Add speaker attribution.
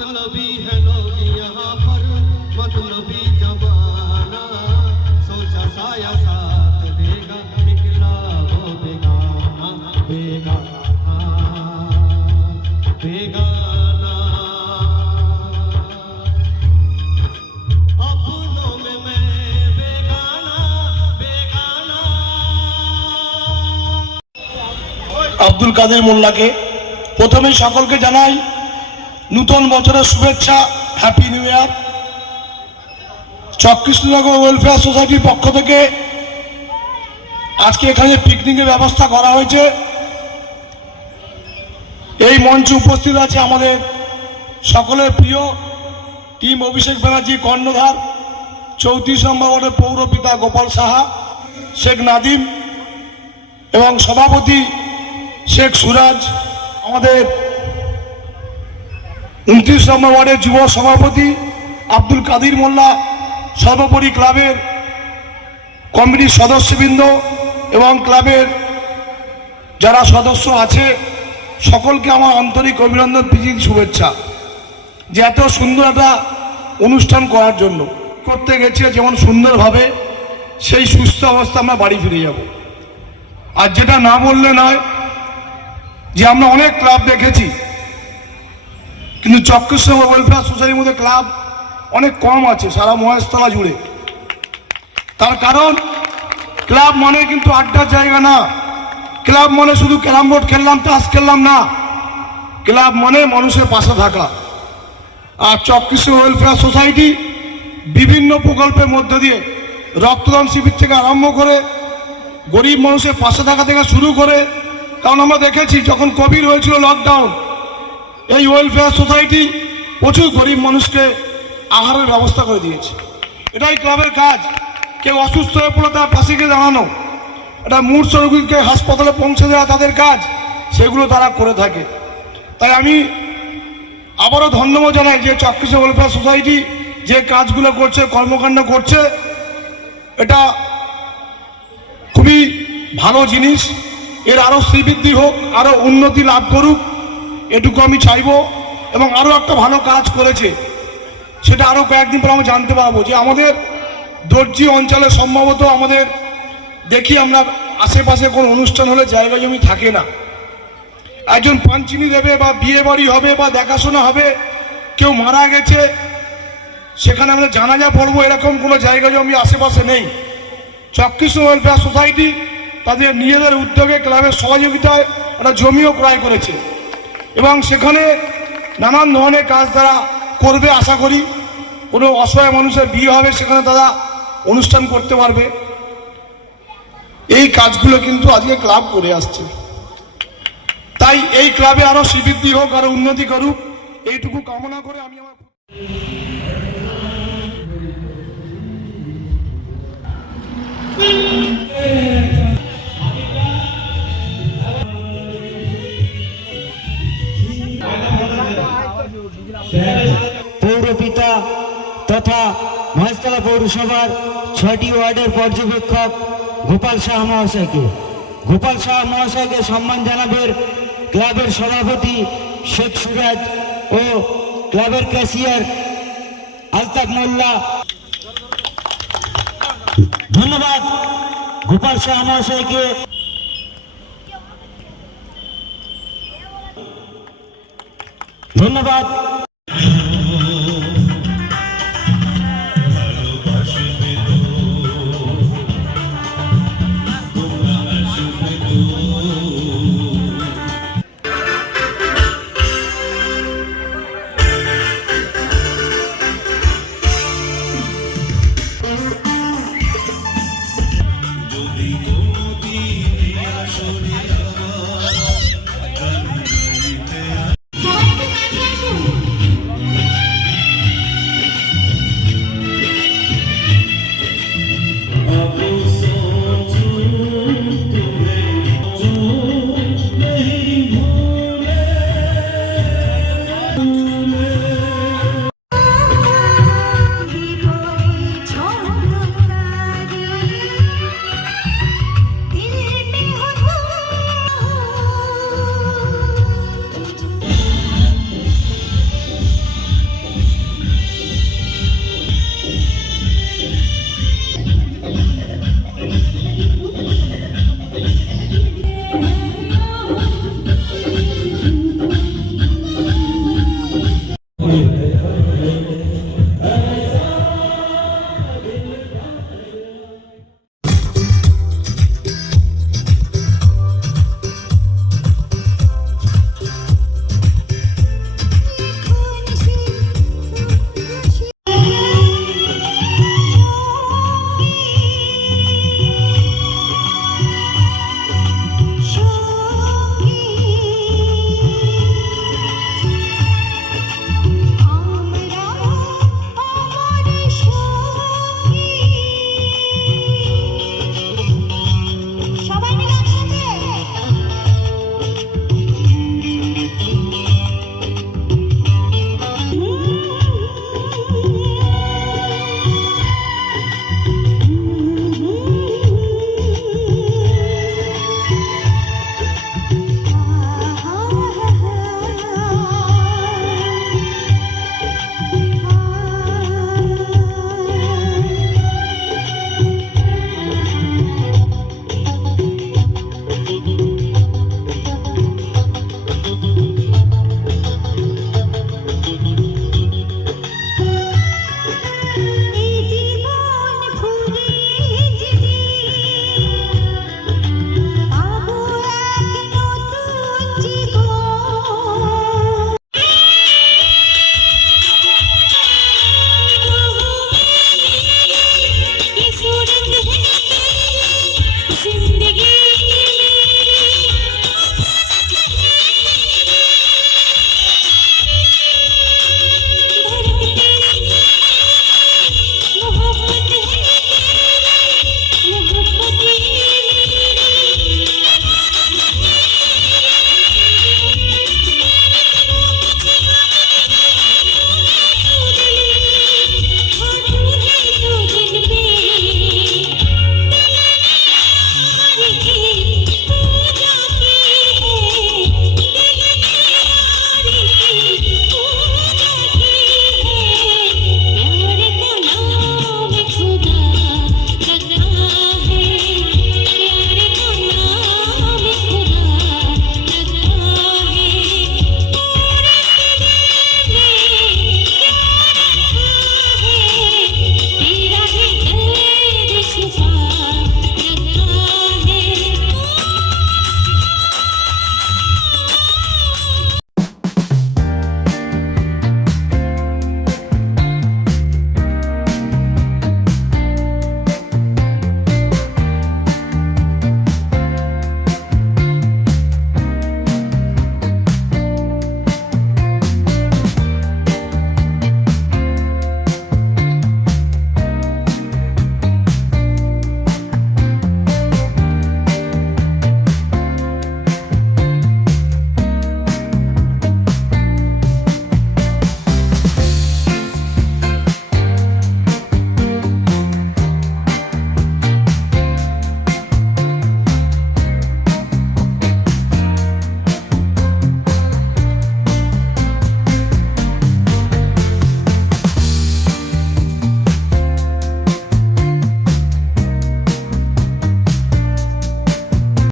Speaker 1: मतलबी है लोग यहाँ पर मतलबी जमाना सोचा साया साथ देगा निकला वो बेगाना बेगाना बेगाना
Speaker 2: আব্দুল কাদের মোল্লাকে প্রথমেই সকলকে জানাই নূতন বছরের শুভেচ্ছা হ্যাপি নিউ ইয়ার চকৃষ্ণনগর ওয়েলফেয়ার সোসাইটির পক্ষ থেকে আজকে এখানে পিকনিকের ব্যবস্থা করা হয়েছে। এই মঞ্চে উপস্থিত আছে আমাদের সকলের প্রিয় টিম অভিষেক ব্যানার্জি, কর্ণধার, চৌত্রিশ নম্বর ওয়ার্ডের পৌরপিতা গোপাল সাহা, শেখ নাদিম এবং সভাপতি শেখ সুরাজ, আমাদের উনত্রিশ নম্বর ওয়ার্ডের যুব সভাপতি আব্দুল কাদির মোল্লা, সর্বোপরি ক্লাবের কমিটির সদস্যবৃন্দ এবং ক্লাবের যারা সদস্য আছে, সকলকে আমার আন্তরিক অভিনন্দন, প্রীতি, শুভেচ্ছা। যে এত সুন্দর একটা অনুষ্ঠান করার জন্য, করতে গেছে যেমন সুন্দরভাবে, সেই সুস্থ অবস্থা আমরা বাড়ি ফিরে যাব। আর যেটা না বললে নয় যে আমরা অনেক ক্লাব দেখেছি কিন্তু চক্রেশ্বর ওয়েলফেয়ার সোসাইটির মধ্যে ক্লাব অনেক কম আছে, সারা মহেশতলা জুড়ে। তার কারণ ক্লাব মানে কিন্তু আড্ডার জায়গা না। ক্লাব মানে শুধু ক্যারাম বোর্ড খেললাম তাস খেললাম না। ক্লাব মানে মানুষের পাশে থাকা। আর চক্রেশ্বর ওয়েলফেয়ার সোসাইটি বিভিন্ন প্রকল্পের মধ্য দিয়ে রক্তদান শিবির থেকে আরম্ভ করে, গরিব মানুষের পাশে থাকা থেকে শুরু করে, কারণ আমরা দেখেছি যখন কোভিড হয়েছিল লকডাউন এই ওয়েলফেয়ার সোসাইটি প্রচুর গরিব মানুষকে আহারের ব্যবস্থা করে দিয়েছে। এটাই ক্লাবের কাজ। কেউ অসুস্থ হয়ে পড়লে তার পাশে গিয়ে দাঁড়ানো এটা মূর্ছ রোগীকে হাসপাতালে পৌঁছে দেওয়া তাদের কাজ, সেগুলো তারা করে থাকে। তাই আমি আবারও ধন্যবাদ জানাই যে চক্রিশ ওয়েলফেয়ার সোসাইটি যে কাজগুলো করছে, কর্মকাণ্ড করছে। এটা খুবই ভালো জিনিস। এর আরও শ্রীবৃদ্ধি হোক, আরও উন্নতি লাভ করুক। এটুকু আমি চাইব এবং আরও একটা ভালো কাজ করেছে, সেটা আরও কয়েকদিন পর আমরা জানতে পারব যে আমাদের দর্জি অঞ্চলে সম্ভবত আমাদের দেখি আমরা আশেপাশে কোনো অনুষ্ঠান হলে জায়গা জমি থাকে না। একজন পাঞ্চিনি দেবে বা বিয়ে বাড়ি হবে বা দেখাশোনা হবে, কেউ মারা গেছে, সেখানে আমরা জানাজা পড়ব, এরকম কোনো জায়গা জমি আশেপাশে নেই। চক্রিশ ওয়েলফেয়ার সোসাইটি তাদের নিজেদের উদ্যোগে ক্লাবের সহযোগিতায় একটা জমিও ক্রয় করেছে। এবং সেখানে নানান ধরনের কাজ তারা করবে, আশা করি। কোনো অসহায় মানুষের বিয়ে হবে, সেখানে তারা অনুষ্ঠান করতে পারবে। এই কাজগুলো কিন্তু আজকে ক্লাব করে আসছে। তাই এই ক্লাবে আরও শ্রীবৃদ্ধি হোক, আরও উন্নতি করুক, এইটুকু কামনা করে আমি আমার
Speaker 3: পৌরপিতা তথা মহেশতলা পৌরসভার ছয়টি ওয়ার্ডের পর্যবেক্ষক গোপাল শাহ মহাশয়কে। গোপাল শাহ মহাশয়কে সম্মান জানাবেন ক্লাবের সভাপতি শেখ সুরাজ ও ক্লাবের ক্যাশিয়ার আলতাফ মোল্লা। ধন্যবাদ গোপাল শাহ মহাশয়কে। ধন্যবাদ।
Speaker 4: Amen.